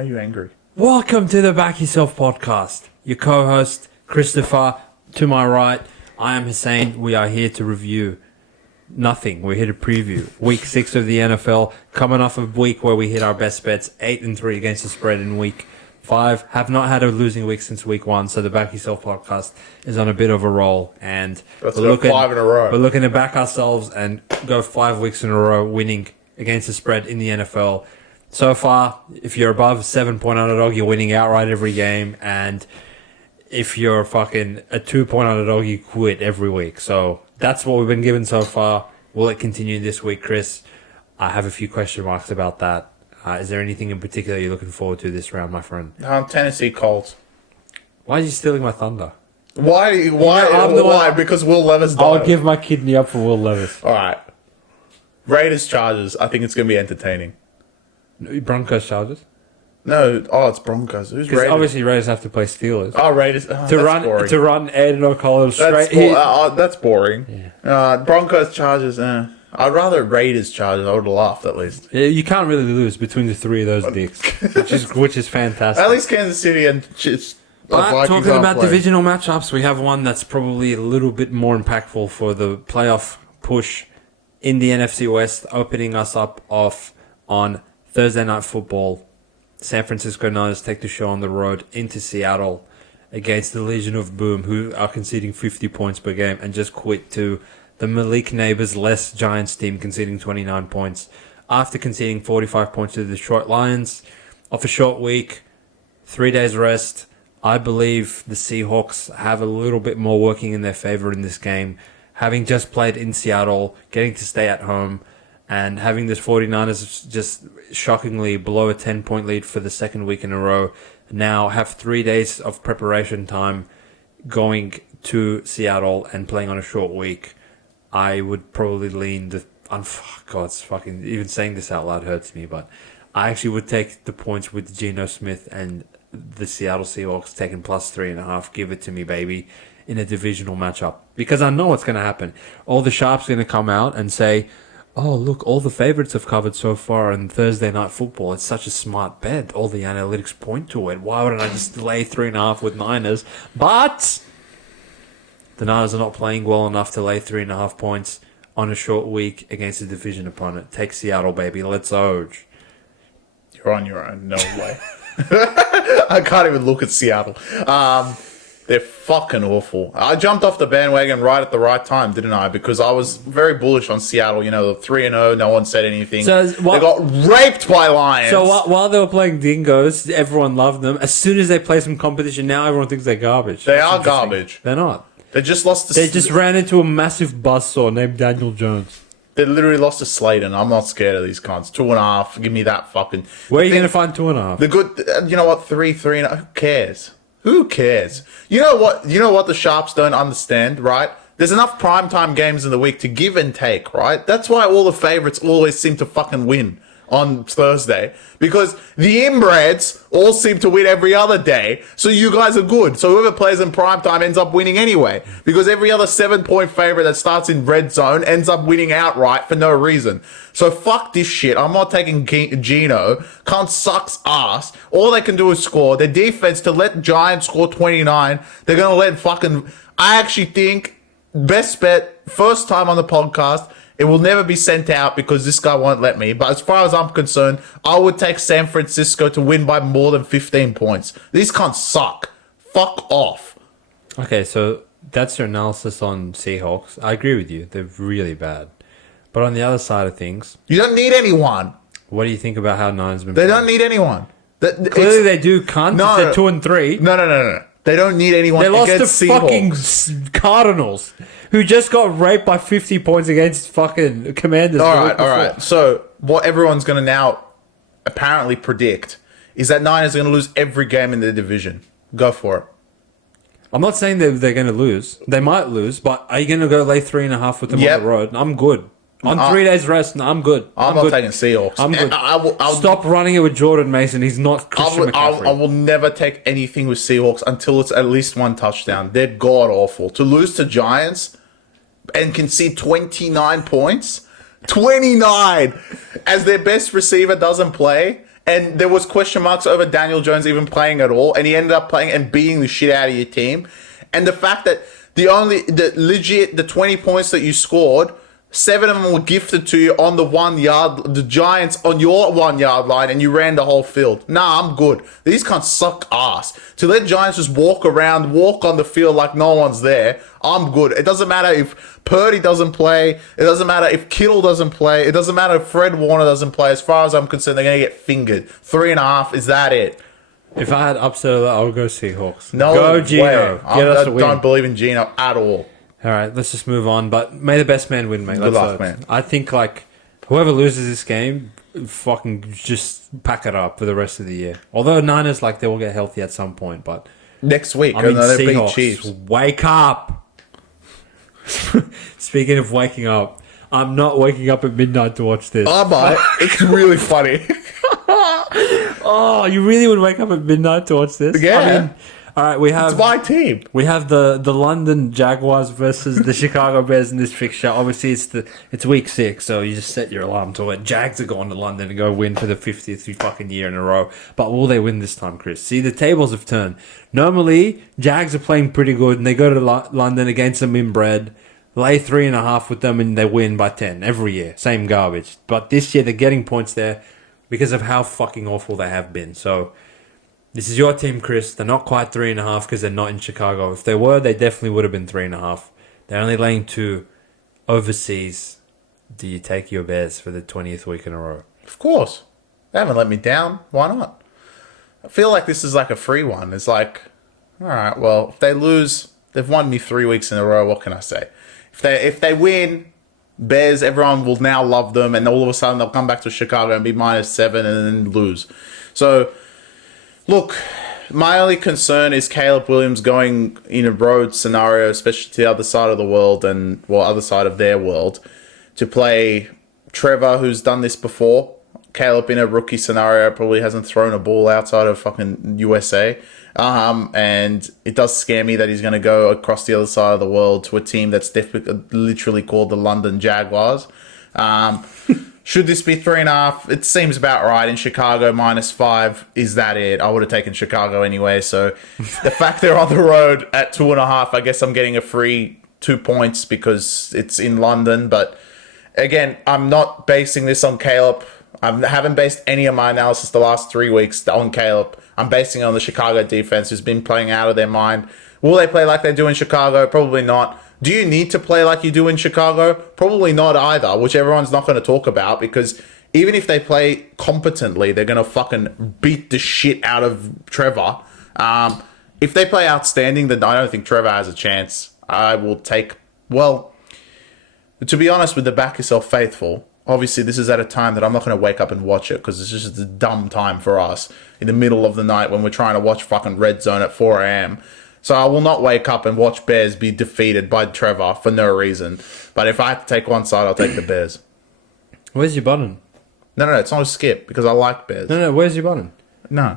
Why are you angry? Welcome to the Back Yourself Podcast. Your co-host, Christopher. To my right, I am Hussein. We are here to review nothing. We're here to preview Week 6 of the NFL. Coming off a week where we hit our best bets, 8-3 against the spread in Week 5. Have not had a losing week since Week 1, so the Back Yourself Podcast is on a bit of a roll. And we're looking 5 in a row. We're looking to back ourselves and go 5 weeks in a row winning against the spread in the NFL. So far, if you're above 7-point underdog, you're winning outright every game. And if you're fucking a 2-point underdog, you quit every week. So that's what we've been given so far. Will it continue this week, Chris? I have a few question marks about that. Is there anything in particular you're looking forward to this round, my friend? Tennessee Colts. Why are you stealing my thunder? Why? Why? Because Will Levis died. I'll give my kidney up for Will Levis. All right. Raiders Chargers. I think it's going to be entertaining. Broncos Chargers? No. Oh, it's Broncos. Who's Because Raiders? Obviously Raiders have to play Steelers. Oh, Raiders. Oh, to that's boring. run Aiden O'Connell straight. That's boring. Yeah. Broncos Chargers. I'd rather Raiders Chargers. I would have laughed at least. You can't really lose between the three of those dicks, which is fantastic. At least Kansas City and talking about divisional matchups, we have one that's probably a little bit more impactful for the playoff push in the NFC West, opening us up off on Thursday Night Football. San Francisco Niners take the show on the road into Seattle against the Legion of Boom, who are conceding 50 points per game and just quit to the Malik Neighbors less Giants team, conceding 29 points after conceding 45 points to the Detroit Lions. Off a short week, 3 days rest. I believe the Seahawks have a little bit more working in their favor in this game, having just played in Seattle, getting to stay at home, and having this 49ers just shockingly below a 10-point lead for the second week in a row. Now have 3 days of preparation time going to Seattle and playing on a short week. I would probably lean even saying this out loud hurts me, but I actually would take the points with Geno Smith and the Seattle Seahawks taking plus 3.5. Give it to me, baby, in a divisional matchup. Because I know what's going to happen. All the sharps are going to come out and say, oh, look, all the favorites have covered so far in Thursday Night Football. It's such a smart bet. All the analytics point to it. Why wouldn't I just lay 3.5 with Niners? But the Niners are not playing well enough to lay 3.5 points on a short week against a division opponent. Take Seattle, baby. Let's Oge. You're on your own. No way. I can't even look at Seattle. They're fucking awful. I jumped off the bandwagon right at the right time, didn't I? Because I was very bullish on Seattle. You know, 3-0, no one said anything. So they got raped by Lions. So while they were playing Dingoes, everyone loved them. As soon as they play some competition, now everyone thinks they're garbage. They are garbage. They're not. They just lost. They just ran into a massive buzzsaw named Daniel Jones. They literally lost to Slayton. I'm not scared of these cunts. 2.5. Give me that fucking. Where are you going to find 2.5? The good. You know what? 3. Who cares? Who cares? You know what? You know what the sharps don't understand, right? There's enough primetime games in the week to give and take, right? That's why all the favorites always seem to fucking win on Thursday, because the inbreds all seem to win every other day. So you guys are good. So whoever plays in primetime ends up winning anyway, because every other 7-point favorite that starts in red zone ends up winning outright for no reason. So fuck this shit. I'm not taking Geno. Cunt sucks ass. All they can do is score. Their defense, to let Giants score 29, they're going to let fucking... I actually think, best bet, first time on the podcast, it will never be sent out because this guy won't let me. But as far as I'm concerned, I would take San Francisco to win by more than 15 points. These cunts suck. Fuck off. Okay, so that's your analysis on Seahawks. I agree with you. They're really bad. But on the other side of things... You don't need anyone. What do you think about how Niners been They playing? don't need anyone. Clearly they do, cunt. No, they're 2-3. No. They don't need anyone. They lost to Seahawks. fucking Cardinals, who just got raped by 50 points against fucking Commanders. All right. So what everyone's going to now apparently predict is that Niners are going to lose every game in the division. Go for it. I'm not saying they're going to lose. They might lose, but are you going to go lay 3.5 with them on the road? I'm good. On 3 days rest, I'm good. I'm not taking Seahawks. I'm good. I'll stop running it with Jordan Mason. He's not Christian McCaffrey. I will never take anything with Seahawks until it's at least one touchdown. They're god awful. To lose to Giants and concede 29 points, 29, as their best receiver doesn't play, and there was question marks over Daniel Jones even playing at all, and he ended up playing and beating the shit out of your team. And the fact that the 20 points that you scored, 7 of them were gifted to you on the 1 yard, the Giants on your 1 yard line, and you ran the whole field. Nah, I'm good. These cunts suck ass. To let Giants just walk on the field like no one's there, I'm good. It doesn't matter if Purdy doesn't play. It doesn't matter if Kittle doesn't play. It doesn't matter if Fred Warner doesn't play. As far as I'm concerned, they're going to get fingered. 3.5, is that it? If I had upset, I would go Seahawks. No go Gino. Way. I don't believe in Gino at all. All right, let's just move on. But may the best man win, mate. Good luck, man. I think whoever loses this game, fucking just pack it up for the rest of the year. Although Niners, they will get healthy at some point, but next week, Seahawks, wake up. Speaking of waking up, I'm not waking up at midnight to watch this. I might. It's really funny. Oh, you really would wake up at midnight to watch this? Yeah. I mean, all right, it's my team. We have the London Jaguars versus the Chicago Bears in this fixture. Obviously, it's week 6, so you just set your alarm to it. Jags are going to London to go win for the 50th fucking year in a row. But will they win this time, Chris? See, the tables have turned. Normally, Jags are playing pretty good, and they go to London against them inbred, lay 3.5 with them, and they win by 10 every year. Same garbage. But this year, they're getting points there because of how fucking awful they have been. So this is your team, Chris. They're not quite 3.5 because they're not in Chicago. If they were, they definitely would have been 3.5. They're only laying 2 overseas. Do you take your Bears for the 20th week in a row? Of course. They haven't let me down. Why not? I feel like this is like a free one. It's like, all right, well, if they lose, they've won me 3 weeks in a row. What can I say? If they win, Bears, everyone will now love them, and all of a sudden they'll come back to Chicago and be -7 and then lose. So, look, my only concern is Caleb Williams going in a road scenario, especially to the other side of the world other side of their world, to play Trevor, who's done this before. Caleb in a rookie scenario probably hasn't thrown a ball outside of fucking USA. And it does scare me that he's going to go across the other side of the world to a team that's literally called the London Jaguars. Should this be 3.5? It seems about right. In Chicago, -5. Is that it? I would have taken Chicago anyway. So the fact they're on the road at 2.5, I guess I'm getting a free 2 points because it's in London. But again, I'm not basing this on Caleb. I haven't based any of my analysis the last 3 weeks on Caleb. I'm basing it on the Chicago defense, who's been playing out of their mind. Will they play like they do in Chicago? Probably not. Do you need to play like you do in Chicago? Probably not either, which everyone's not going to talk about, because even if they play competently, they're going to fucking beat the shit out of Trevor. If they play outstanding, then I don't think Trevor has a chance. I will take... Well, to be honest with the Back Yourself faithful, obviously this is at a time that I'm not going to wake up and watch it, because it's just a dumb time for us in the middle of the night when we're trying to watch fucking Red Zone at 4 a.m. So I will not wake up and watch Bears be defeated by Trevor for no reason. But if I have to take one side, I'll take the Bears. Where's your button? No, it's not a skip, because I like Bears. No, where's your button? No.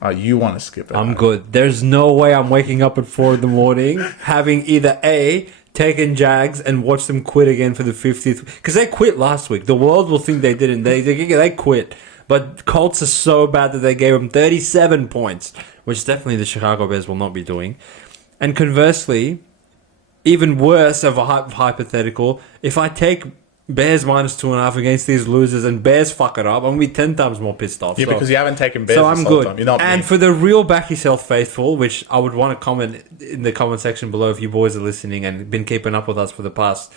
Oh, you want to skip it. I'm good. There's no way I'm waking up at 4 in the morning having either A, taken Jags and watch them quit again for the 50th. Because they quit last week. The world will think they didn't. They quit. But Colts are so bad that they gave them 37 points, which definitely the Chicago Bears will not be doing. And conversely, even worse of a hypothetical, if I take Bears -2.5 against these losers and Bears fuck it up, I'm going to be 10 times more pissed off. Yeah, because you haven't taken Bears so I'm this whole good. time. You're not and me. for the real Back Yourself faithful, which I would want to comment in the comment section below if you boys are listening and been keeping up with us for the past,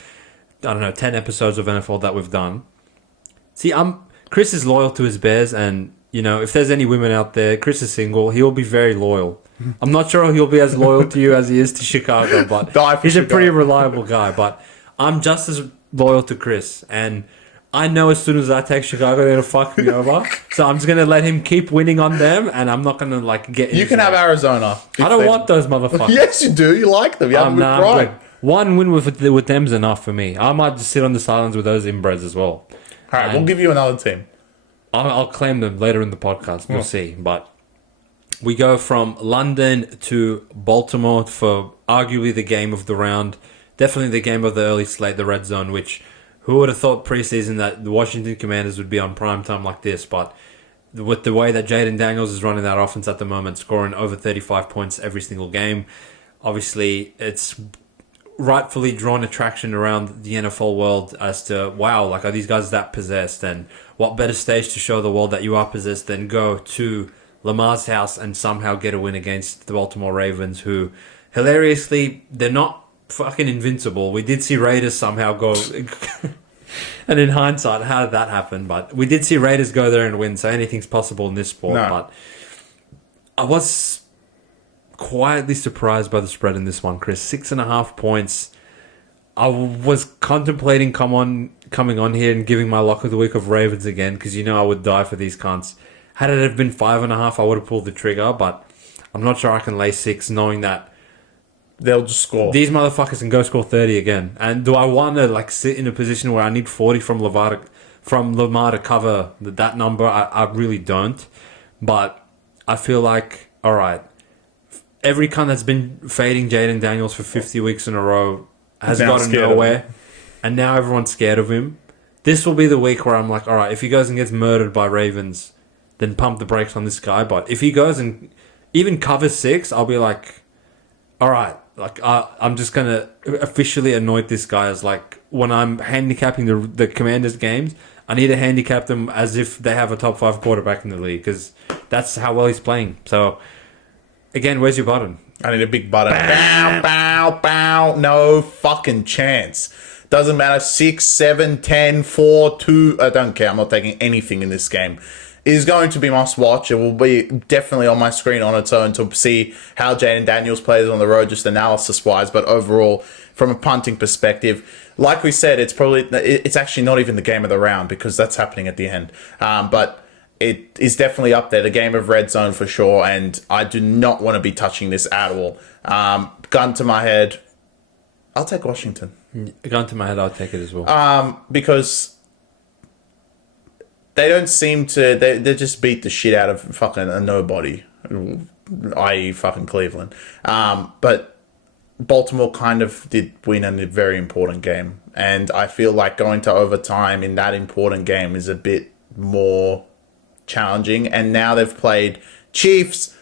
10 episodes of NFL that we've done. See, Chris is loyal to his Bears, and, if there's any women out there, Chris is single, he'll be very loyal. I'm not sure he'll be as loyal to you as he is to Chicago, but he's a pretty reliable guy. But I'm just as loyal to Chris, and I know as soon as I take Chicago, they're going to fuck me over. So I'm just going to let him keep winning on them, and I'm not going to, get... You can have Arizona. I don't want those motherfuckers. Yes, you do. You like them. You have good pride. One win with them's enough for me. I might just sit on the sidelines with those inbreds as well. All right, we'll give you another team. I'll claim them later in the podcast. We'll see. But we go from London to Baltimore for arguably the game of the round. Definitely the game of the early slate, the Red Zone, which who would have thought preseason that the Washington Commanders would be on prime time like this? But with the way that Jayden Daniels is running that offense at the moment, scoring over 35 points every single game. Obviously, it's rightfully drawn attraction around the NFL world as to, wow, like, are these guys that possessed? And what better stage to show the world that you are possessed than go to Lamar's house and somehow get a win against the Baltimore Ravens, who, hilariously, they're not fucking invincible. We did see Raiders somehow go... And in hindsight, how did that happen? But we did see Raiders go there and win, so anything's possible in this sport. No. But I was quietly surprised by the spread in this one, Chris. 6.5 points. I was contemplating coming on here and giving my lock of the week of Ravens again, because you know I would die for these cunts. Had it have been 5.5, I would have pulled the trigger, but I'm not sure I can lay 6, knowing that they'll just score. These motherfuckers can go score 30 again. And do I want to like sit in a position where I need 40 from Lamar to cover that number? I really don't. But I feel like, all right, every cunt that's been fading Jayden Daniels for 50 weeks in a row has gotten nowhere. And now everyone's scared of him. This will be the week where I'm like, all right, if he goes and gets murdered by Ravens, then pump the brakes on this guy. But if he goes and even covers 6, I'll be like, all right. Like, I'm just going to officially anoint this guy as, like, when I'm handicapping the Commanders games, I need to handicap them as if they have a top 5 quarterback in the league, because that's how well he's playing. So, again, where's your button? I need a big button. Bow, bow, bow. No fucking chance. Doesn't matter. 6, 7, 10, 4, 2. I don't care. I'm not taking anything in this game. It is going to be must watch. It will be definitely on my screen on its own to see how Jayden Daniels plays on the road, just analysis wise. But overall, from a punting perspective, like we said, it's actually not even the game of the round, because that's happening at the end. But it is definitely up there, the game of red zone for sure. And I do not want to be touching this at all. Gun to my head, I'll take Washington. Gun to my head, I'll take it as well. Because they don't seem to... They just beat the shit out of fucking a nobody, i.e. fucking Cleveland. But Baltimore kind of did win a very important game. And I feel like going to overtime in that important game is a bit more challenging. And now they've played Chiefs,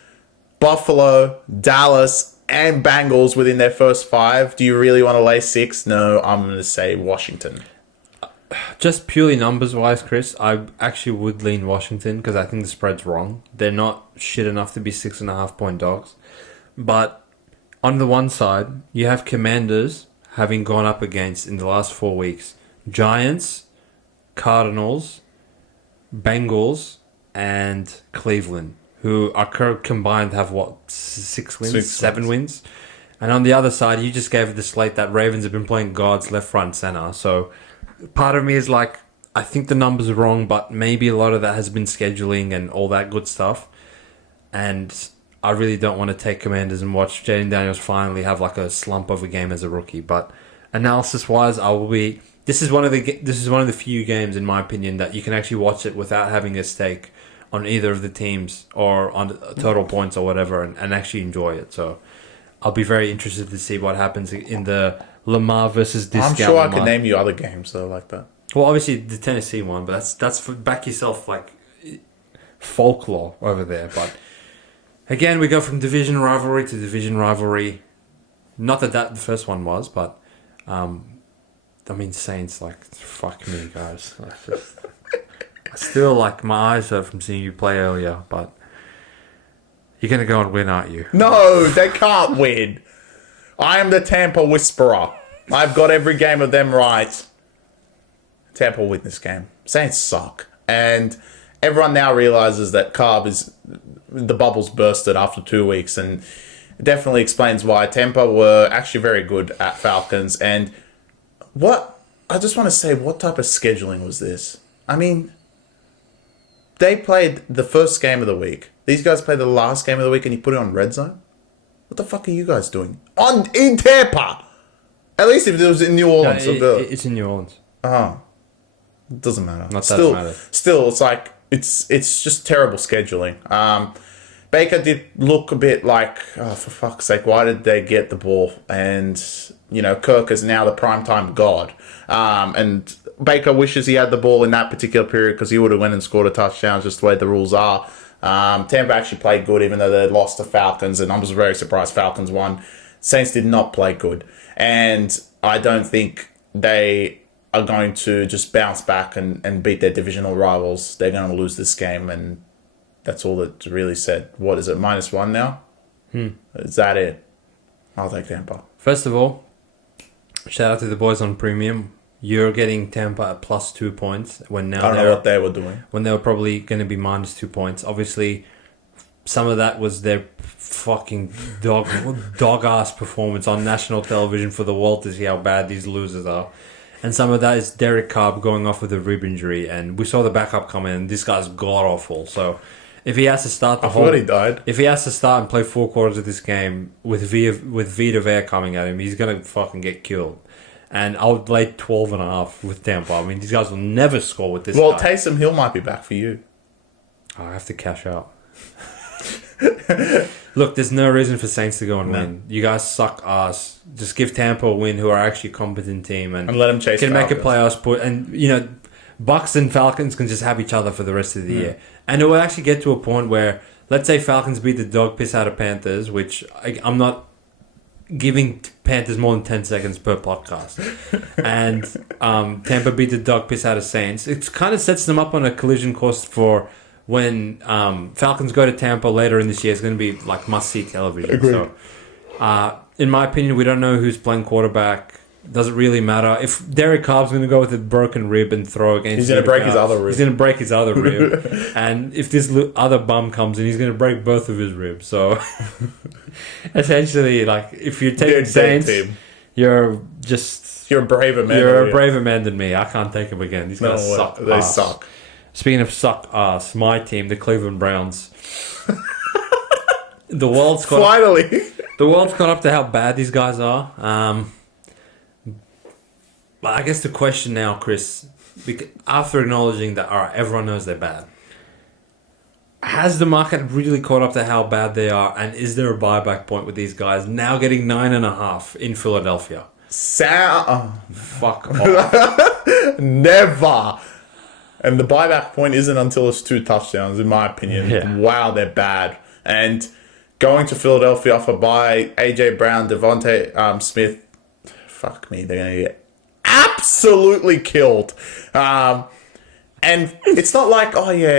Buffalo, Dallas, and Bengals within their first 5. Do you really want to lay 6? No, I'm going to say Washington. Just purely numbers-wise, Chris, I actually would lean Washington, because I think the spread's wrong. They're not shit enough to be 6.5-point dogs. But on the one side, you have Commanders having gone up against, in the last 4 weeks, Giants, Cardinals, Bengals, and Cleveland, who are combined have, 6 wins? 7 wins? And on the other side, you just gave it the slate that Ravens have been playing guards left, front, center. So part of me is like, I think the numbers are wrong, but maybe a lot of that has been scheduling and all that good stuff. And I really don't want to take Commanders and watch Jayden Daniels finally have like a slump of a game as a rookie. But analysis-wise, this is one of the few games, in my opinion, that you can actually watch it without having a stake on either of the teams or on total points or whatever, and actually enjoy it. So I'll be very interested to see what happens in the Lamar versus discount. I'm sure Lamar. I can name you other games though like that. Well, obviously the Tennessee one, but that's for back yourself, like folklore over there. But again, we go from division rivalry to division rivalry. Not that the first one was, but I mean Saints, like, fuck me, guys. I still, like, my eyes hurt from seeing you play earlier, but you're gonna go and win, aren't you? No, they can't win. I am the Tampa Whisperer. I've got every game of them right. Tampa will win this game. Saints suck. And everyone now realizes that the bubble's bursted after 2 weeks, and it definitely explains why. Tampa were actually very good at Falcons. And I just want to say, what type of scheduling was this? I mean, they played the first game of the week. These guys played the last game of the week, and you put it on Red Zone? What the fuck are you guys doing? In Tampa! At least if it was in New Orleans. It's in New Orleans. Oh. It doesn't matter. Not that it matters. Still, it's like, it's just terrible scheduling. Baker did look a bit like, oh, for fuck's sake, why did they get the ball? And, Kirk is now the primetime god. And Baker wishes he had the ball in that particular period because he would have went and scored a touchdown, just the way the rules are. Tampa actually played good, even though they lost to Falcons, and I was very surprised Falcons won. Saints did not play good, and I don't think they are going to just bounce back and beat their divisional rivals. They're going to lose this game, and that's all that's really said. What is it, -1 now? Is that it? I'll take Tampa. First of all, shout out to the boys on Premium. You're getting Tampa at +2 points when now I don't know what they were doing. When they were probably going to be -2 points. Obviously, some of that was their fucking dog-ass performance on national television for the world to see how bad these losers are. And some of that is Derek Carr going off with a rib injury. And we saw the backup come in, and this guy's god-awful. So if he has to start he died. If he has to start and play 4 quarters of this game with Vita Vea coming at him, he's going to fucking get killed. And I would lay 12.5 with Tampa. I mean, these guys will never score with this guy. Taysom Hill might be back for you. I have to cash out. Look, there's no reason for Saints to go and win. You guys suck ass. Just give Tampa a win, who are actually a competent team, and let them chase. Can Falcons. Make a playoffs put, and Bucks and Falcons can just have each other for the rest of the year, and it will actually get to a point where, let's say Falcons beat the dog piss out of Panthers, which I'm not giving Panthers more than 10 seconds per podcast, and Tampa beat the dog piss out of Saints. It kind of sets them up on a collision course for when Falcons go to Tampa later in this year. It's going to be like must-see television. Agreed. So, in my opinion, we don't know who's playing quarterback. Doesn't really matter. If Derek Carr's going to go with a broken rib and throw against, he's going to break his other rib. He's going to break his other rib, and if this other bum comes in, he's going to break both of his ribs. So, essentially, like if you're taking Saints, you're a braver man. You're a braver man than me. I can't take him again. These guys suck. They suck. Speaking of suck ass, my team, the Cleveland Browns. The world's caught up to how bad these guys are. But I guess the question now, Chris, after acknowledging that, all right, everyone knows they're bad, has the market really caught up to how bad they are, and is there a buyback point with these guys now getting 9.5 in Philadelphia? Fuck off. Never. And the buyback point isn't until it's 2 touchdowns, in my opinion. Yeah. Wow, they're bad. And going to Philadelphia off a bye, A.J. Brown, Devontae Smith, fuck me, they're going to get absolutely killed. And it's not like,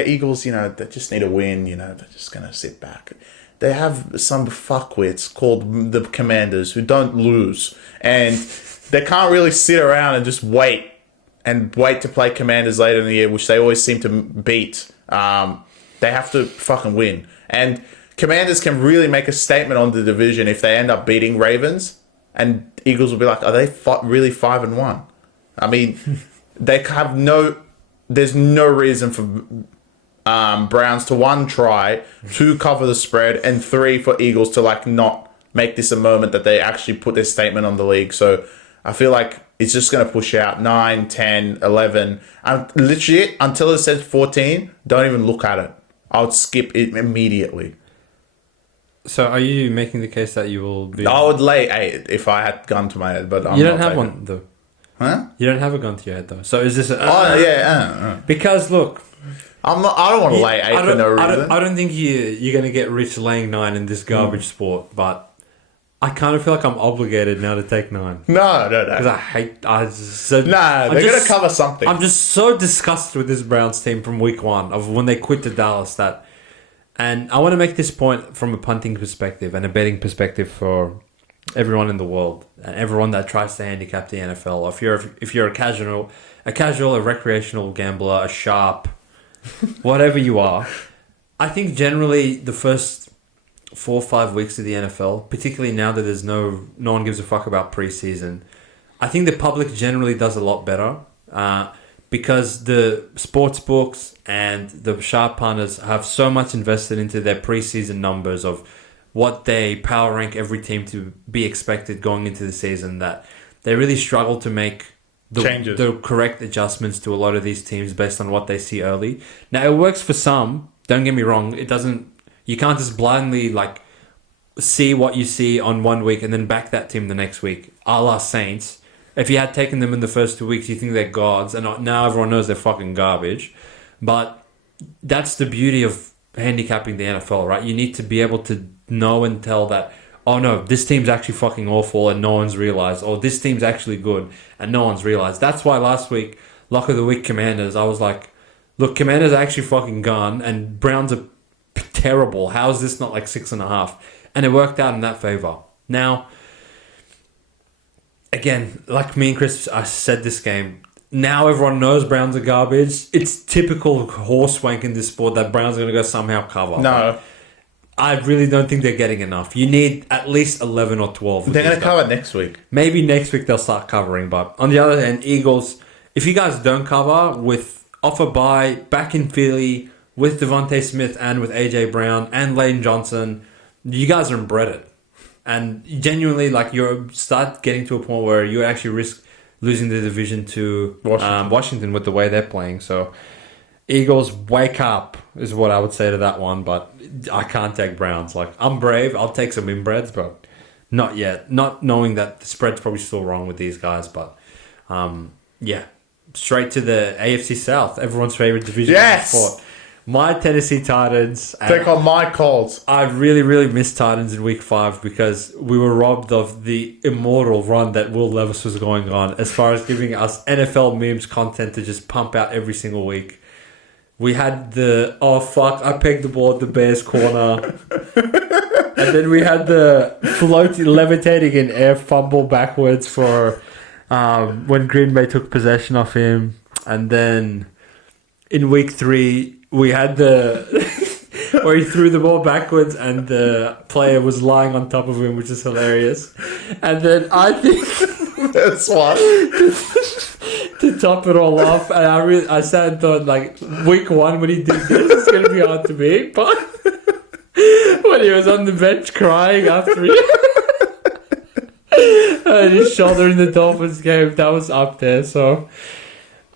Eagles, they just need a win, they're just going to sit back. They have some fuckwits called the Commanders who don't lose. And they can't really sit around and just wait to play Commanders later in the year, which they always seem to beat. They have to fucking win. And Commanders can really make a statement on the division if they end up beating Ravens, and Eagles will be like, are they really 5-1? I mean, there's no reason for Browns to 1, try, 2, cover the spread, and 3, for Eagles to not make this a moment that they actually put their statement on the league. So I feel like it's just going to push out 9, 10, 11. And literally, until it says 14, don't even look at it. I would skip it immediately. So are you making the case that you will be... I would lay 8 if I had gun to my head, but I'm You don't not have taking one, though. Huh? You don't have a gun to your head, though. So is this... Because, look... I don't want to lay 8 for no reason. I don't think you're going to get rich laying 9 in this garbage sport, but I kind of feel like I'm obligated now to take 9. No. Because they're going to cover something. I'm just so disgusted with this Browns team from week 1 of when they quit to Dallas and I want to make this point from a punting perspective and a betting perspective for everyone in the world and everyone that tries to handicap the NFL. If you're a casual, a recreational gambler, a sharp, whatever you are, I think generally the first 4 or 5 weeks of the NFL, particularly now that there's no one gives a fuck about preseason, I think the public generally does a lot better because the sports books and the sharp punters have so much invested into their preseason numbers of what they power rank every team to be expected going into the season that they really struggle to make the correct adjustments to a lot of these teams based on what they see early. Now, it works for some. Don't get me wrong. It doesn't. You can't just blindly see what you see on one week and then back that team the next week, a la Saints, If you had taken them in the first 2 weeks, you think they're gods, and now everyone knows they're fucking garbage. But that's the beauty of handicapping the NFL, right? You need to be able to know and tell that, oh no, this team's actually fucking awful and no one's realized, or this team's actually good and no one's realized. That's why last week, Lock of the Week Commanders, I was like, look, Commanders are actually fucking gone and Browns are terrible. How is this not like 6.5? And it worked out in that favor. Now, again, like me and Chris, I said this game, now everyone knows Browns are garbage. It's typical horse wank in this sport that Browns are going to go somehow cover. No. I really don't think they're getting enough. You need at least 11 or 12. They're going to cover next week. Maybe next week they'll start covering. But on the other hand, Eagles, if you guys don't cover with off a bye, back in Philly, with Devontae Smith and with AJ Brown and Lane Johnson, you guys are embedded. And genuinely, like, you start getting to a point where you actually risk losing the division to Washington with the way they're playing. So, Eagles, wake up is what I would say to that one. But I can't take Browns. Like, I'm brave. I'll take some inbreds, but not yet. Not knowing that the spread's probably still wrong with these guys. But, yeah. Straight to the AFC South. Everyone's favorite division. Yes! Sport. My Tennessee Titans. Take on my Colts. I really, really missed Titans in week 5 because we were robbed of the immortal run that Will Levis was going on as far as giving us NFL memes content to just pump out every single week. We had the, oh fuck, I pegged the ball at the Bears corner. And then we had the floating, levitating in air fumble backwards for when Green Bay took possession of him. And then in week 3, we had the where he threw the ball backwards and the player was lying on top of him, which is hilarious. And then I think that's one to top it all off. And I sat and thought, like, week 1 when he did this, it's going to be hard to beat. But when he was on the bench crying after he and his shoulder in the Dolphins game, that was up there. So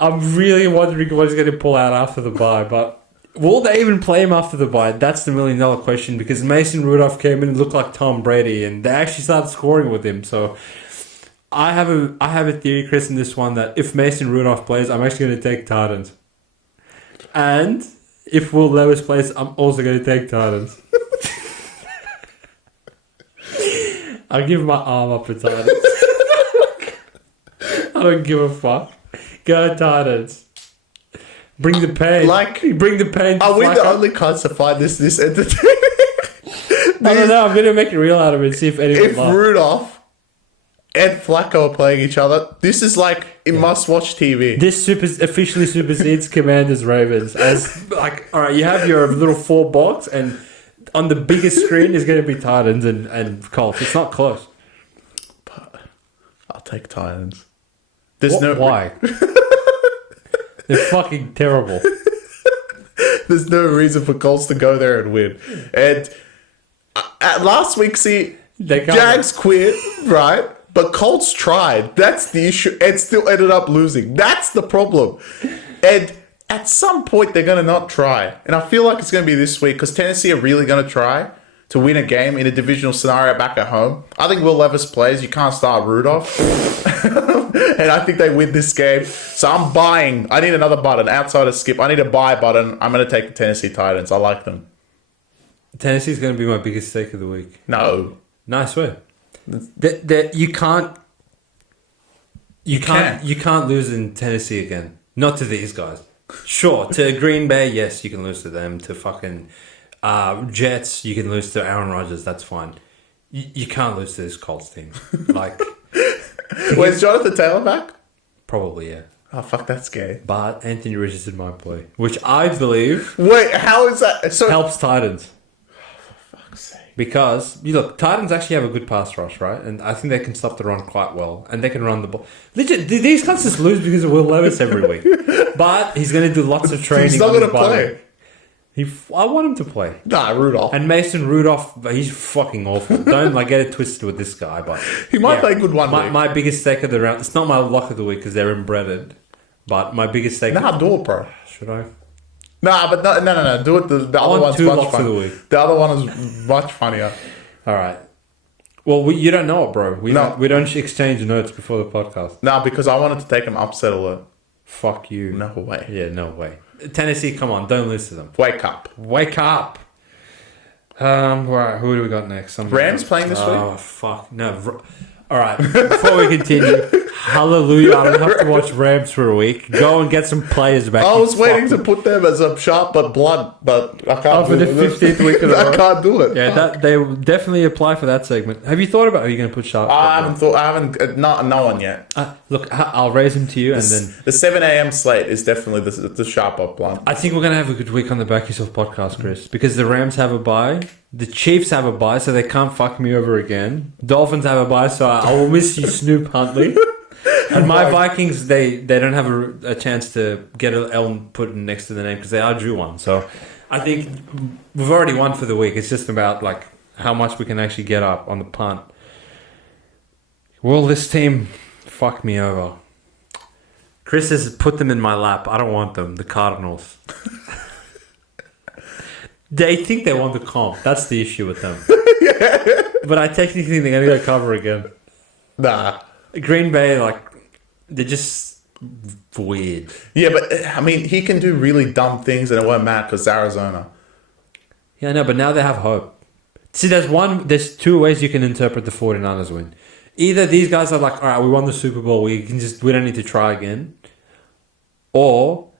I'm really wondering what he's going to pull out after the bye, but will they even play him after the bye? That's the $1 million question, because Mason Rudolph came in and looked like Tom Brady, and they actually started scoring with him. So I have a theory, Chris, in this one, that if Mason Rudolph plays, I'm actually going to take Titans. And if Will Levis plays, I'm also going to take Titans. I'll give my arm up for Titans. I don't give a fuck. Go Titans. Bring the pain. Bring the pain. Are we the only cunts to find this entertaining? I don't know. I'm going to make a reel out of it and see if anyone If Rudolph and Flacco are playing each other, this is like must-watch TV. This officially supersedes Commanders Ravens. As like, all right, you have your little 4 box, and on the biggest screen is going to be Titans and Colts. It's not close. But I'll take Titans. Why? They're fucking terrible. There's no reason for Colts to go there and win. And last week, Jags quit, right? But Colts tried. That's the issue. And still ended up losing. That's the problem. And at some point, they're going to not try. And I feel like it's going to be this week because Tennessee are really going to try to win a game in a divisional scenario back at home. I think Will Levis plays. You can't start Rudolph. And I think they win this game. So I'm buying. I need another button outside of skip. I need a buy button. I'm going to take the Tennessee Titans. I like them. Tennessee's going to be my biggest stake of the week. No. No, I swear. You can't lose in Tennessee again. Not to these guys. Sure, to Green Bay, yes, you can lose to them. To fucking Jets, you can lose to Aaron Rodgers. That's fine. You can't lose to this Colts team. Like, wait, is Jonathan Taylor back? Probably, yeah. Oh, fuck, that's gay. But Anthony Richardson might play, which I believe. Wait, how is that? So helps Titans. For fuck's sake. Because, look, Titans actually have a good pass rush, right? And I think they can stop the run quite well. And they can run the ball. Legit, these guys just lose because of Will Levis every week. But he's going to do lots of training. He's not going to play. I want him to play. Nah, Rudolph. And Mason Rudolph, he's fucking awful. Don't get it twisted with this guy. But he might play good one week. My biggest stake of the round, it's not my lock of the week because they're inbred. But my biggest stake... Nah, do it, bro. Should I? Nah, but no. Do it. The other one's much funnier. The other one is much funnier. All right. Well, you don't know it, bro. We don't exchange notes before the podcast. No, because I wanted to take him upset alert. Fuck you. No way. Yeah, no way. Tennessee, come on, don't lose to them. Wake up. Wake up. Right, who do we got next? Rams playing this week? Oh, fuck. No. All right, before we continue, hallelujah, I don't have to watch Rams for a week. Go and get some players back. I was waiting to put them as a sharp but blunt, but I can't for the 15th week of the I can't do it. Yeah, they will definitely apply for that segment. Have you thought about who you're going to put sharp? I haven't, no one yet. Look, I'll raise him to you, and then... The 7 a.m. slate is definitely the sharp up blunt. I think we're going to have a good week on the Back Yourself podcast, Chris, because the Rams have a bye. The Chiefs have a bye, so they can't fuck me over again. Dolphins have a bye, so I will miss you, Snoop Huntley. And my Vikings, they don't have a chance to get an L put next to the name because they are due one. So I think we've already won for the week. It's just about like how much we can actually get up on the punt. Will this team fuck me over? Chris has put them in my lap. I don't want them. The Cardinals. They think they want the comp. That's the issue with them. Yeah. But I technically think they're going to go cover again. Nah. Green Bay, like, they're just weird. Yeah, but, I mean, he can do really dumb things and it won't matter because it's Arizona. Yeah, I know, but now they have hope. See, there's two ways you can interpret the 49ers win. Either these guys are like, all right, we won the Super Bowl, we don't need to try again. Or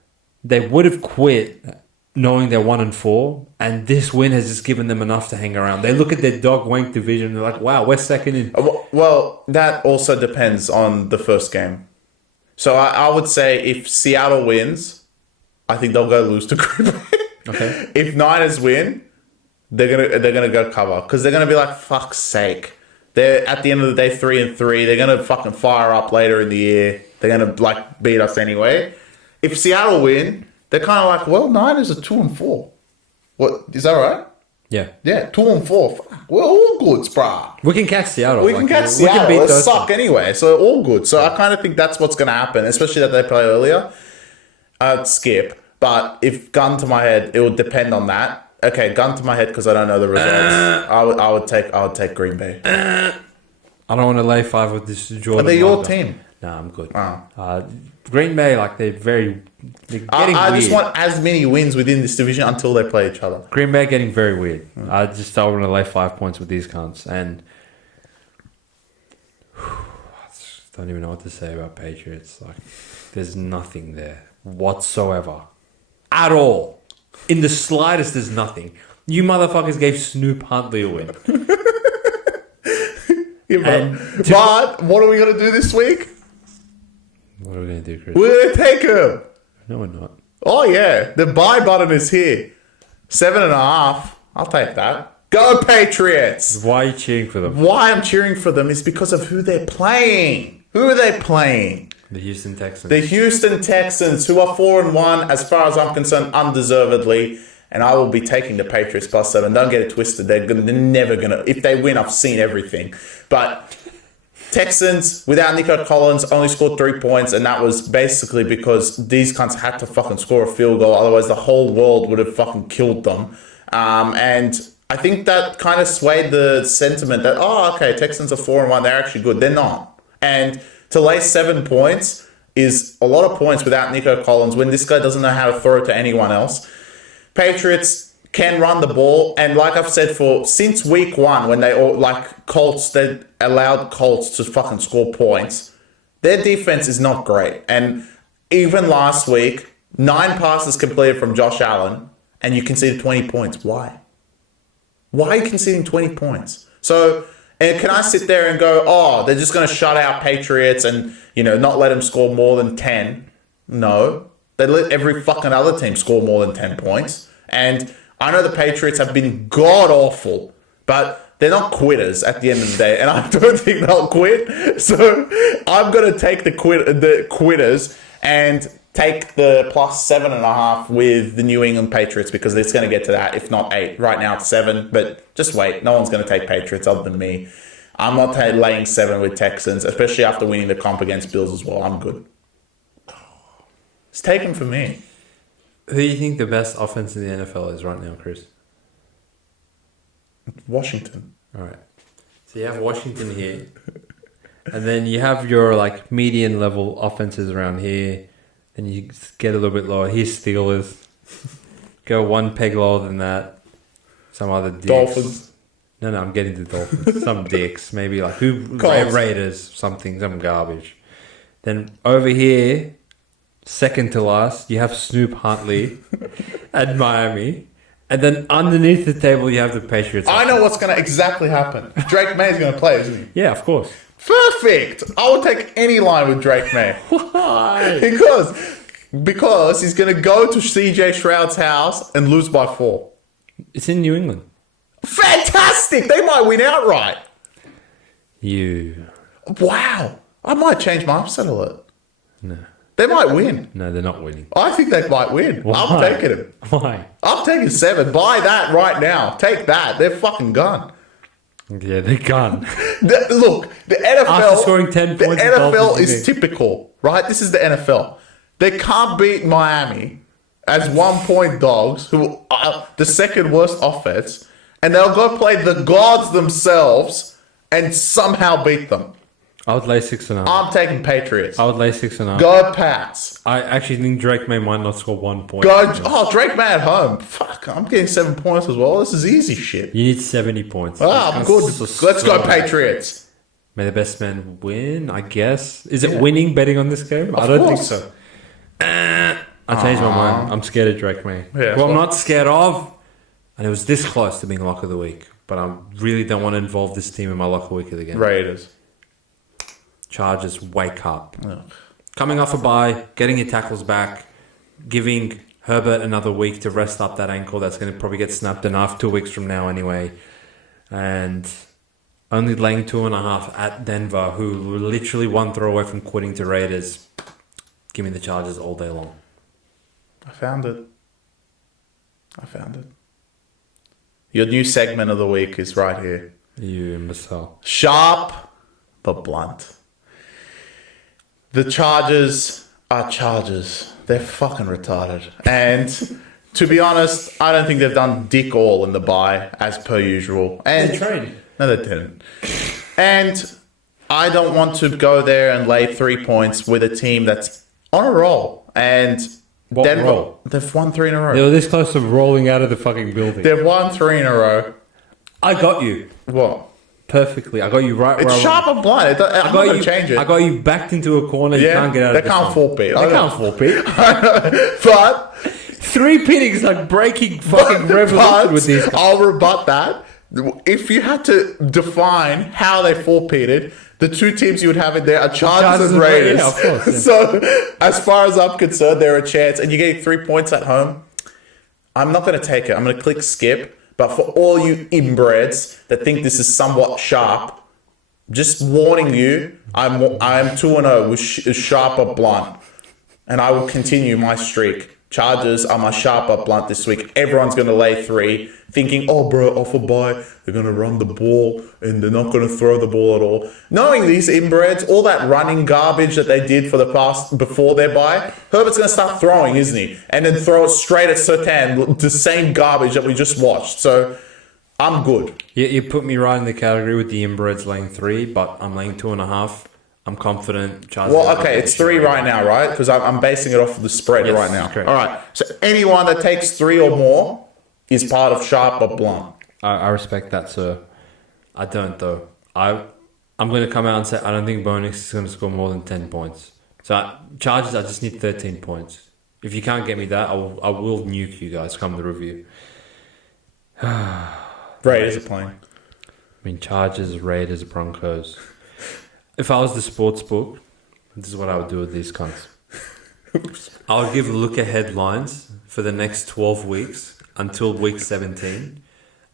they would have quit knowing they're 1-4, and this win has just given them enough to hang around. They look at their dog wank division and they're like, wow, we're second in. Well, that also depends on the first game. So I would say if Seattle wins, I think they'll go lose to Green Bay. Okay. If Niners win, they're gonna go cover because they're gonna be like, fuck's sake. They're at the end of the day 3-3. They're gonna fucking fire up later in the year. They're gonna like beat us anyway. If Seattle win, they're kind of like, well, Niners are 2-4. What, is that right? Yeah. Yeah, 2-4. Fuck, we're all good, brah. We can catch Seattle. We can catch Seattle. They suck anyway, so all good. So I kind of think that's what's going to happen, especially that they play earlier. I'd skip, but if gun to my head, it would depend on that. Okay, gun to my head because I don't know the results. I would take Green Bay. I don't want to lay 5 with this Jordan. Are they your team? No, I'm good. Oh. Green Bay, like they're getting I just weird. want as many wins within this division until they play each other. Green Bay getting very weird. I just don't want to lay 5 points with these cunts. And I just don't even know what to say about Patriots. Like, there's nothing there whatsoever. At all. In the slightest, there's nothing. You motherfuckers gave Snoop Huntley a win. Yeah, but what are we going to do this week? What are we going to do, Chris? We're going to take him. No, we're not. Oh, yeah. The buy button is here. 7.5. I'll take that. Go Patriots. Why are you cheering for them? Why I'm cheering for them is because of who they're playing. Who are they playing? The Houston Texans. The Houston Texans, who are 4-1, as far as I'm concerned, undeservedly. And I will be taking the Patriots +7. Don't get it twisted. They're never going to... If they win, I've seen everything. But Texans, without Nico Collins, only scored 3 points. And that was basically because these cunts had to fucking score a field goal. Otherwise, the whole world would have fucking killed them. And I think that kind of swayed the sentiment that, oh, okay, Texans are 4-1. They're actually good. They're not. And to lay 7 points is a lot of points without Nico Collins when this guy doesn't know how to throw it to anyone else. Patriots can run the ball, and like I've said since week 1, when they allowed Colts to fucking score points, their defense is not great. And even last week, 9 passes completed from Josh Allen, and you conceded 20 points. Why? Why are you conceding 20 points? So, and can I sit there and go, oh, they're just going to shut out Patriots and, not let them score more than 10? No. They let every fucking other team score more than 10 points. And I know the Patriots have been god-awful, but they're not quitters at the end of the day. And I don't think they'll quit. So I'm going to take the quitters and take the +7.5 with the New England Patriots because it's going to get to that, if not 8. Right now it's 7, but just wait. No one's going to take Patriots other than me. I'm not laying 7 with Texans, especially after winning the comp against Bills as well. I'm good. It's taken for me. Who do you think the best offense in the NFL is right now, Chris? Washington. All right. So you have Washington here. And then you have your like median level offenses around here. Then you get a little bit lower. Here's Steelers. Go one peg lower than that. Some other dicks. Dolphins. No, I'm getting to Dolphins. Some dicks. Maybe like Raiders, some garbage. Then over here, second to last, you have Snoop Huntley at Miami. And then underneath the table, you have the Patriots. I know what's going to exactly happen. Drake May's going to play, isn't he? Yeah, of course. Perfect. I will take any line with Drake May. Why? Because he's going to go to CJ Stroud's house and lose by 4. It's in New England. Fantastic. They might win outright. Wow. I might change my upset alert. No. They might win. No, they're not winning. I think they might win. Why? I'm taking him. Why? I'm taking 7. Buy that right now. Take that. They're fucking gone. Yeah, they're gone. Look, the NFL. After scoring 10 the points, NFL is typical, right? This is the NFL. They can't beat Miami as 1-point dogs, who are the second worst offense, and they'll go play the gods themselves and somehow beat them. I would lay 6.5. I'm taking Patriots. I would lay 6.5. Go Pats. I actually think Drake May might not score 1 point. Drake May at home. Fuck, I'm getting 7 points as well. This is easy shit. You need 70 points. I'm good. Let's go Patriots. May the best man win, I guess. Is it winning betting on this game? I don't think so. I changed my mind. I'm scared of Drake May. Yeah, well, I'm not scared of, and it was this close to being lock of the week, but I really don't want to involve this team in my lock of the week of the game. Raiders. Chargers, wake up. Ugh. Coming off a bye, getting your tackles back, giving Herbert another week to rest up that ankle that's going to probably get snapped in half 2 weeks from now anyway. And only laying 2.5 at Denver, who were literally one throw away from quitting to Raiders. Give me the Chargers all day long. I found it. Your new segment of the week is right here. You imbecile. Sharp but blunt. The Chargers are Chargers. They're fucking retarded. And to be honest, I don't think they've done dick all in the bye, as per usual. And They traded. No, they didn't. And I don't want to go there and lay 3 points with a team that's on a roll. And What Denver, roll? they've won 3 in a row. They were this close to rolling out of the fucking building. They've won 3 in a row. I got you. What? Perfectly. I got you right where It's I sharp and blunt. I'm not going to change it. I got you backed into a corner. You can't get out of they can't fall Pete. They can't fall Pete. But 3 pittings like breaking fucking revolution with these guys. I'll rebut that. If you had to define how they four-peated, the 2 teams you would have in there are Chargers and Raiders. Yeah, of course, yeah. So, as far as I'm concerned, they're a chance. And you're getting 3 points at home. I'm not going to take it. I'm going to click skip. But for all you inbreds that think this is somewhat sharp, just warning you, I'm 2-0 with sharp or blunt. And I will continue my streak. Chargers are my sharp or blunt this week. Everyone's going to lay 3, thinking, oh, bro, off a bye, they're going to run the ball and they're not going to throw the ball at all. Knowing these inbreds, all that running garbage that they did for the past before their bye, Herbert's going to start throwing, isn't he? And then throw it straight at Sertan, the same garbage that we just watched. So I'm good. You put me right in the category with the inbreds laying 3, but I'm laying 2.5. I'm confident. Chargers Well, okay, it's 3 right now, right? Because I'm basing it off of the spread right now. Correct. All right. So anyone that takes 3 or more is part of sharp or blunt. I respect that, sir. I don't, though. I'm going to come out and say I don't think Bonix is going to score more than 10 points. So Chargers, I just need 13 points. If you can't get me that, I will nuke you guys come the review. Raiders are playing. I mean, Chargers, Raiders, Broncos. If I was the sports book, this is what I would do with these cunts. I would give look-ahead lines for the next 12 weeks until week 17,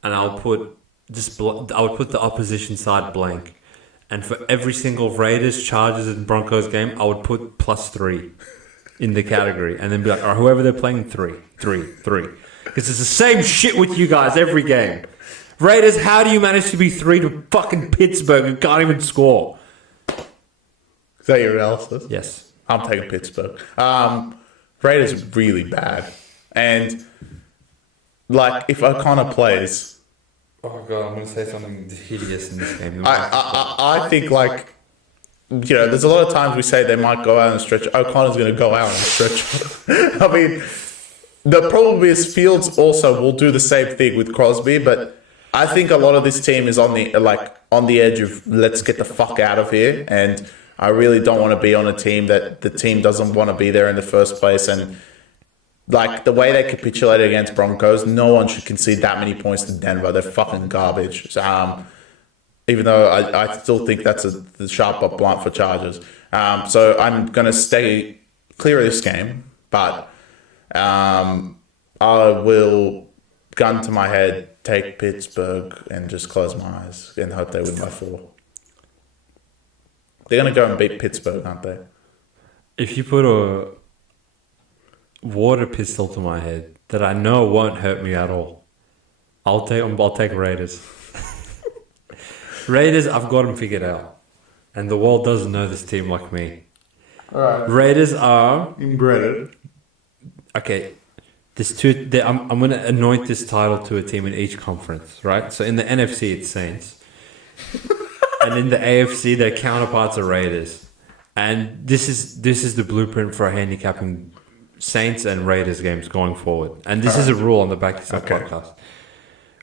and I would put the opposition side blank. And for every single Raiders, Chargers, and Broncos game, I would put +3 in the category, and then be like, all right, whoever they're playing, 3. Because it's the same shit with you guys every game. Raiders, how do you manage to be 3 to fucking Pittsburgh and can't even score? Is that your analysis? Yes. I'm taking Pittsburgh. Raiders are really bad. And, like, if O'Connor plays, Oh god, I'm gonna say something hideous in this game. I think like, there's a lot of times we say they might go out on a stretch. O'Connor's going to go out on a stretch. I mean, the problem is Fields also will do the same thing with Crosby, but I think a lot of this team is on the edge of let's get the fuck out of here, and I really don't want to be on a team that the team doesn't want to be there in the first place. And like the way they capitulated against Broncos, no one should concede that many points to Denver. They're fucking garbage. Even though I still think that's the sharp up blunt for Chargers. So I'm going to stay clear of this game, but I will, gun to my head, take Pittsburgh and just close my eyes and hope they win by 4. They're going to go and beat Pittsburgh, aren't they? If you put a water pistol to my head that I know won't hurt me at all, I'll take Raiders. Raiders, I've got them figured out. And the world doesn't know this team like me. All right. Raiders are... Inbred. Okay. I'm going to anoint this title to a team in each conference, right? So in the NFC, it's Saints. And in the AFC, their counterparts are Raiders. And this is the blueprint for handicapping Saints and Raiders games going forward. And this is a rule on the BackYourself podcast.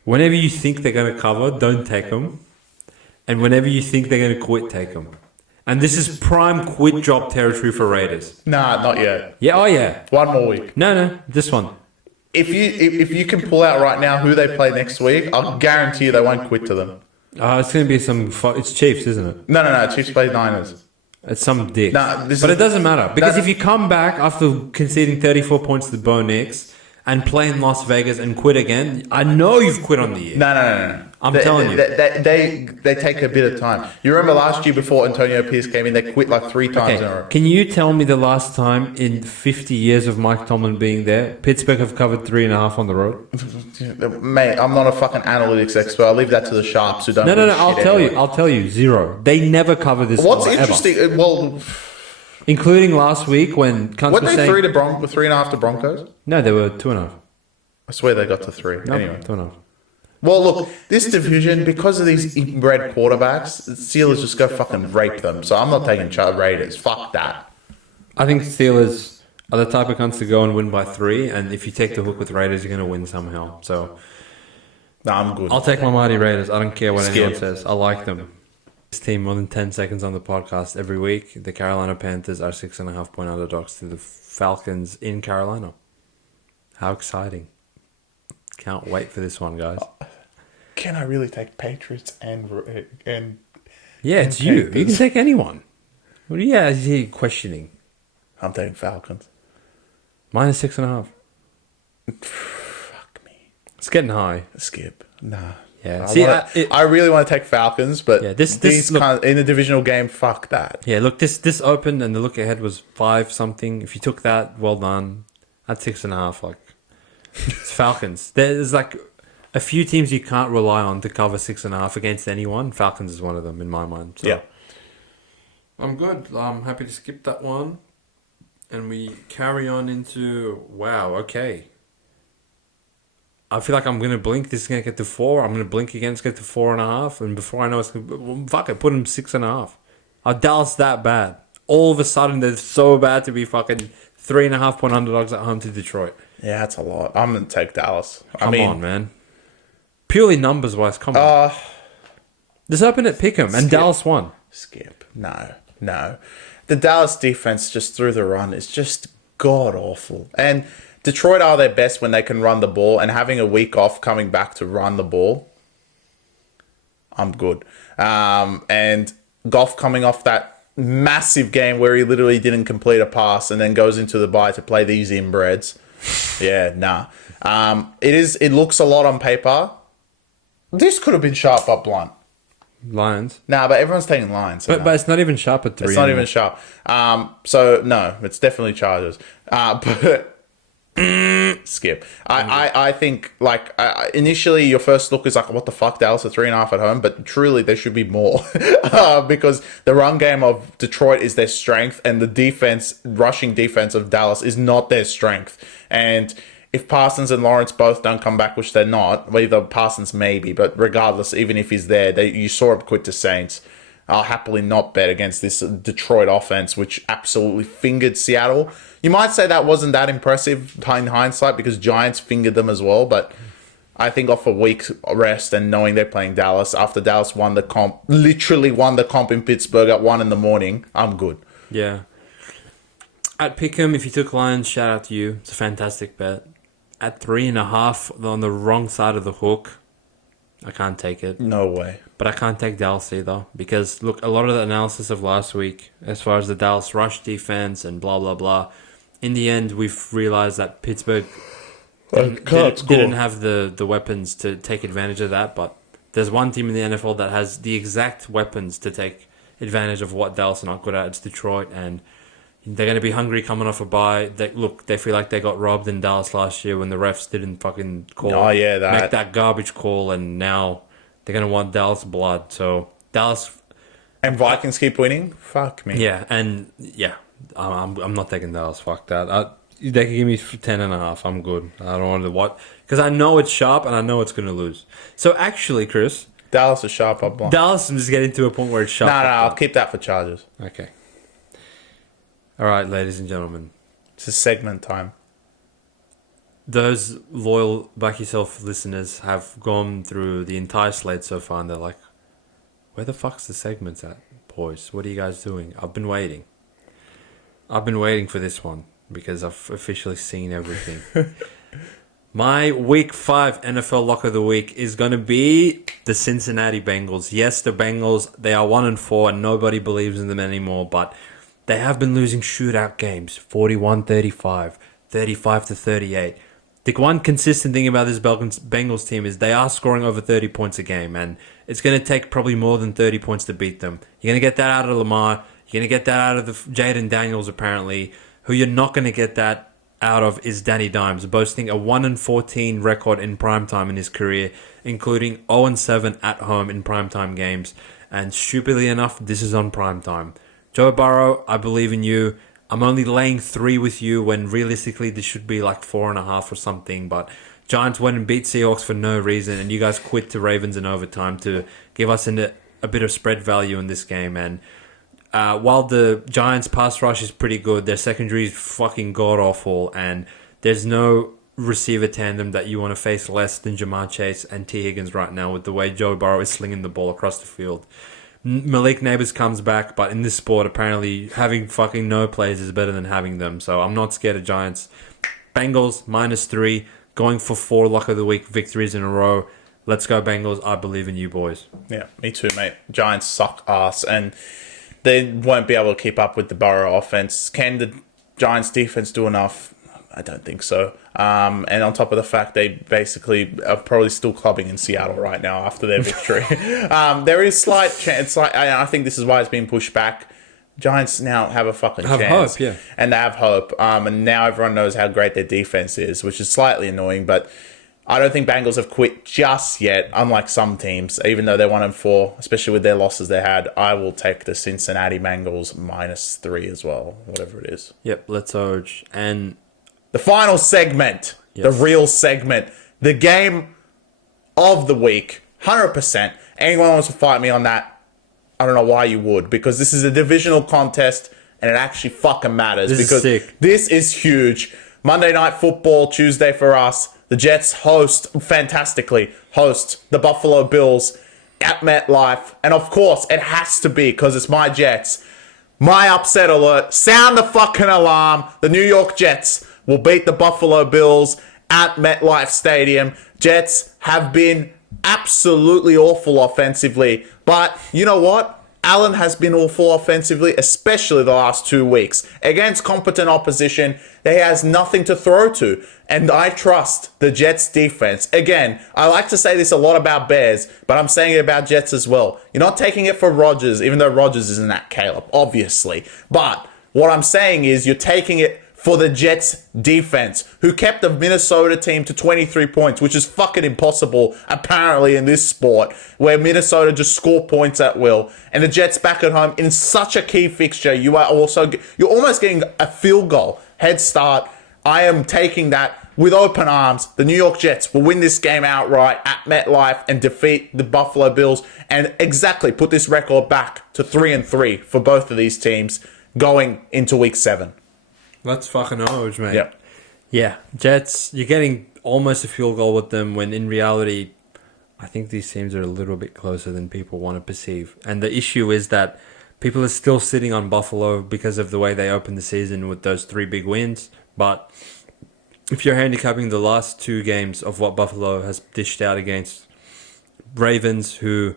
Whenever you think they're going to cover, don't take them. And whenever you think they're going to quit, take them. And this is prime quit drop territory for Raiders. Nah, not yet. Yeah, oh yeah. One more week. No, this one. If you can pull out right now who they play next week, I'll guarantee you they won't quit to them. It's going to be it's Chiefs, isn't it? No. Chiefs play Niners. It's some dick. But it doesn't matter. Because if you come back after conceding 34 points to the Bo Nix and play in Las Vegas and quit again, I know you've quit on the year. No. I'm telling you. They take a bit of time. You remember last year before Antonio Pierce came in, they quit like 3 times in a row. Can you tell me the last time in 50 years of Mike Tomlin being there, Pittsburgh have covered 3.5 on the road? Mate, I'm not a fucking analytics expert. I'll leave that to the sharps who don't. No. I'll tell you. 0. They never cover this. What's interesting? Well, including last week when what they 3.5 to Broncos? No, they were 2.5. I swear they got to 3. No, anyway, 2.5. Well, look, this division, because of these inbred quarterbacks, the Steelers just go fucking rape them. So I'm not taking Raiders. Fuck that. I think Steelers are the type of cunts to go and win by 3. And if you take the hook with Raiders, you're going to win somehow. So I'm good. I'll take my mighty Raiders. I don't care what anyone says. I like them. This team, more than 10 seconds on the podcast every week. The Carolina Panthers are 6.5 point underdogs to the Falcons in Carolina. How exciting. Can't wait for this one, guys. Can I really take Patriots and yeah, it's you. Panthers? You can take anyone. What are you questioning? I'm taking Falcons. Minus 6.5. Fuck me. It's getting high. Skip. Nah. Yeah. I really want to take Falcons, but this look, kind of, in the divisional game, fuck that. Yeah, look, this opened and the look ahead was 5 something. If you took that, well done. At 6.5, like it's Falcons. There's like a few teams you can't rely on to cover 6.5 against anyone. Falcons is one of them in my mind. So. Yeah. I'm good. I'm happy to skip that one. And we carry on into, wow, okay. I feel like I'm going to blink. This is going to get to 4. I'm going to blink again. It's going to get to 4.5. And before I know it's going to... Fuck it. Put them 6.5. Are Dallas that bad? All of a sudden, they're so bad to be fucking 3.5 point underdogs at home to Detroit. Yeah, that's a lot. I'm going to take Dallas. Come on, man. Purely numbers-wise, come on. Just open at Pick'em, and Dallas won. Skip. No. The Dallas defense just through the run is just god-awful. And Detroit are their best when they can run the ball, and having a week off coming back to run the ball, I'm good. And Goff coming off that massive game where he literally didn't complete a pass and then goes into the bye to play these inbreds. Yeah, nah. It looks a lot on paper. This could have been sharp up blunt. Lions. Nah, but everyone's taking Lions. So but it's not even sharp at 3. It's not even sharp. So no, it's definitely Chargers. But skip. I think like initially your first look is like, what the fuck, Dallas are 3.5 at home, but truly there should be more because the run game of Detroit is their strength, and the rushing defense of Dallas is not their strength. And if Parsons and Lawrence both don't come back, which they're not, well, either Parsons maybe, but regardless, even if he's there, you saw him quit to Saints. I'll happily not bet against this Detroit offense, which absolutely fingered Seattle. You might say that wasn't that impressive in hindsight because Giants fingered them as well, but I think off a week's rest and knowing they're playing Dallas, after Dallas won the comp, literally won the comp in Pittsburgh at 1 a.m, I'm good. Yeah. At Pick'em, if you took Lions, shout out to you. It's a fantastic bet. At 3.5 on the wrong side of the hook, I can't take it. No way. But I can't take Dallas either. Because, look, a lot of the analysis of last week, as far as the Dallas rush defense and blah, blah, blah, in the end, we've realized that Pittsburgh didn't have the weapons to take advantage of that. But there's one team in the NFL that has the exact weapons to take advantage of what Dallas are not good at. It's Detroit, and they're going to be hungry coming off a bye. They feel like they got robbed in Dallas last year when the refs didn't fucking make that garbage call, and now they're going to want Dallas blood. So Dallas and Vikings keep winning. Fuck me. Yeah, and yeah, I'm not taking Dallas. Fuck that. They can give me 10.5. I'm good. I don't want to watch because I know it's sharp and I know it's going to lose. So actually, Chris, Dallas is sharp up blind. Dallas is getting to a point where it's sharp. No, I'll keep that for Chargers. Okay. All right, ladies and gentlemen. It's a segment time. Those loyal Back Yourself listeners have gone through the entire slate so far, and they're like, where the fuck's the segments at, boys? What are you guys doing? I've been waiting. I've been waiting for this one because I've officially seen everything. My Week 5 NFL Lock of the Week is going to be the Cincinnati Bengals. Yes, the Bengals, they are 1-4, and nobody believes in them anymore, but they have been losing shootout games, 41-35, 35-38. The one consistent thing about this Bengals team is they are scoring over 30 points a game, and it's going to take probably more than 30 points to beat them. You're going to get that out of Lamar. You're going to get that out of the Jayden Daniels, apparently. Who you're not going to get that out of is Danny Dimes, boasting a 1-14 record in primetime in his career, including 0-7 at home in primetime games. And stupidly enough, this is on primetime. Joe Burrow, I believe in you. I'm only laying 3 with you when realistically this should be like 4.5 or something. But Giants went and beat Seahawks for no reason, and you guys quit to Ravens in overtime to give us a bit of spread value in this game. And while the Giants' pass rush is pretty good, their secondary is fucking god-awful, and there's no receiver tandem that you want to face less than Jamar Chase and T. Higgins right now with the way Joe Burrow is slinging the ball across the field. Malik Neighbors comes back, but in this sport, apparently having fucking no plays is better than having them. So I'm not scared of Giants. Bengals, -3, going for 4 Lock of the Week victories in a row. Let's go Bengals. I believe in you boys. Yeah, me too, mate. Giants suck ass, and they won't be able to keep up with the Burrow offense. Can the Giants defense do enough? I don't think so. And on top of the fact they basically are probably still clubbing in Seattle right now after their victory. There is slight chance. I think this is why it's been pushed back. Giants now have a fucking chance. Hope, yeah. And they have hope. And now everyone knows how great their defense is, which is slightly annoying. But I don't think Bengals have quit just yet, unlike some teams. Even though they're 1-4, especially with their losses they had, I will take the Cincinnati Bengals -3 as well, whatever it is. Yep, let's urge. And the final segment, yes. The real segment, the game of the week, 100%. Anyone wants to fight me on that, I don't know why you would, because this is a divisional contest and it actually fucking matters. This because is sick. This is huge. Monday Night Football, Tuesday for us. The Jets host the Buffalo Bills at MetLife. And of course, it has to be, because it's my Jets. My upset alert. Sound the fucking alarm. The New York Jets will beat the Buffalo Bills at MetLife Stadium. Jets have been absolutely awful offensively. But you know what? Allen has been awful offensively, especially the last 2 weeks. Against competent opposition, he has nothing to throw to. And I trust the Jets defense. Again, I like to say this a lot about Bears, but I'm saying it about Jets as well. You're not taking it for Rodgers, even though Rodgers isn't that Caleb, obviously. But what I'm saying is you're taking it for the Jets defense, who kept the Minnesota team to 23 points, which is fucking impossible, apparently, in this sport, where Minnesota just score points at will. And the Jets back at home in such a key fixture, you're almost getting a field goal head start. I am taking that with open arms. The New York Jets will win this game outright at MetLife and defeat the Buffalo Bills and exactly put this record back to 3-3 for both of these teams going into week 7. Let's fucking O's, mate. Yep. Yeah, Jets, you're getting almost a field goal with them when in reality, I think these teams are a little bit closer than people want to perceive. And the issue is that people are still sitting on Buffalo because of the way they opened the season with those 3 big wins. But if you're handicapping the last 2 games of what Buffalo has dished out against Ravens, who...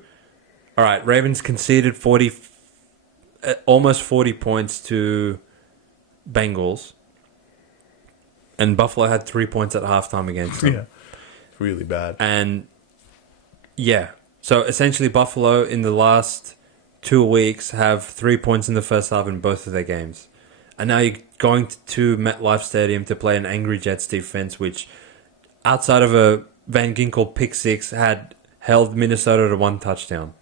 All right, Ravens conceded almost 40 points to Bengals. And Buffalo had 3 points at halftime against them. Yeah, really bad. And yeah, so essentially Buffalo in the last 2 weeks have 3 points in the first half in both of their games. And now you're going to MetLife Stadium to play an angry Jets defense, which outside of a Van Ginkel pick 6 had held Minnesota to 1 touchdown.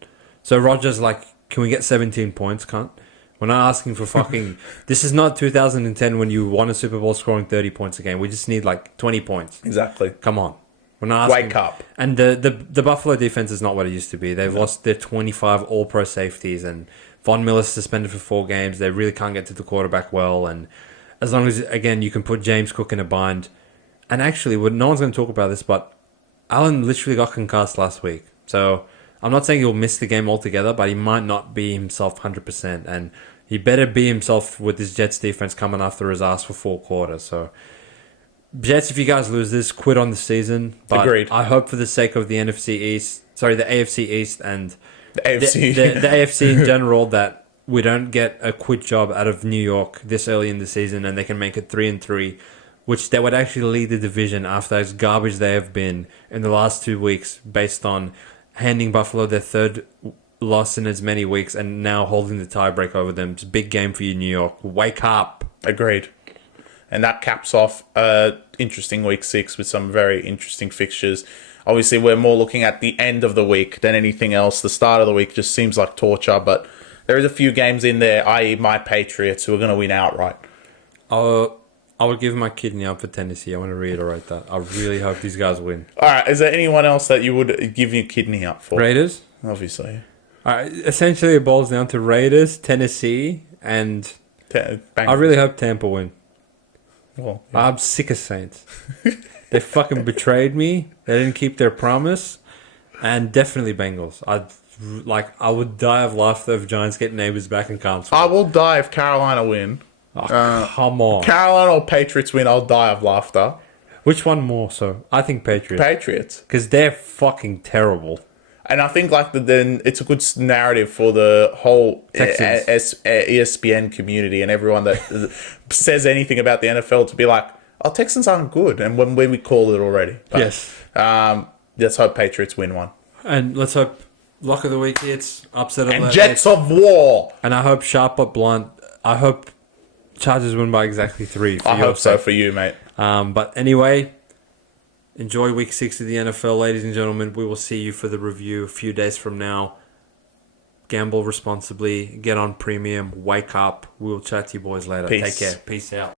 So Rodgers like, can we get 17 points, cunt? We're not asking for fucking... This is not 2010 when you won a Super Bowl scoring 30 points a game. We just need like 20 points. Exactly. Come on. We're not asking... Wake up. And the Buffalo defense is not what it used to be. They've lost their 25 all-pro safeties, and Von Miller's suspended for 4 games. They really can't get to the quarterback well. And as long as, again, you can put James Cook in a bind. And actually, no one's going to talk about this, but Allen literally got concussed last week. So... I'm not saying he'll miss the game altogether, but he might not be himself 100%. And he better be himself with this Jets defense coming after his ass for 4 quarters. So, Jets, if you guys lose this, quit on the season. But agreed. I hope for the sake of the the AFC East and the AFC. The AFC in general, that we don't get a quit job out of New York this early in the season and they can make it 3-3, which they would actually lead the division after as garbage they have been in the last 2 weeks based on... handing Buffalo their 3rd loss in as many weeks and now holding the tiebreak over them. It's a big game for you, New York. Wake up. Agreed. And that caps off interesting week 6 with some very interesting fixtures. Obviously, we're more looking at the end of the week than anything else. The start of the week just seems like torture, but there is a few games in there, i.e. my Patriots, who are going to win outright. I would give my kidney up for Tennessee. I want to reiterate that. I really hope these guys win. All right. Is there anyone else that you would give your kidney up for? Raiders? Obviously. All right. Essentially, it boils down to Raiders, Tennessee, and I really hope Tampa win. Well, yeah. I'm sick of Saints. They fucking betrayed me. They didn't keep their promise. And definitely Bengals. I would die of laughter if Giants get neighbors back and can't score. I will die if Carolina win. Oh, come on. Carolina or Patriots win, I'll die of laughter. Which one more so? I think Patriots. Patriots. Because they're fucking terrible. And I think then it's a good narrative for the whole ESPN community and everyone that says anything about the NFL to be like, oh, Texans aren't good. And when we call it already. But, yes. Let's hope Patriots win one. And let's hope lock of the week hits, upset alert. And Jets of War. And I hope sharp but blunt. I hope Chargers win by exactly 3. I hope so for you, mate. But anyway, enjoy week 6 of the NFL, ladies and gentlemen. We will see you for the review a few days from now. Gamble responsibly. Get on premium. Wake up. We'll chat to you boys later. Peace. Take care. Peace out.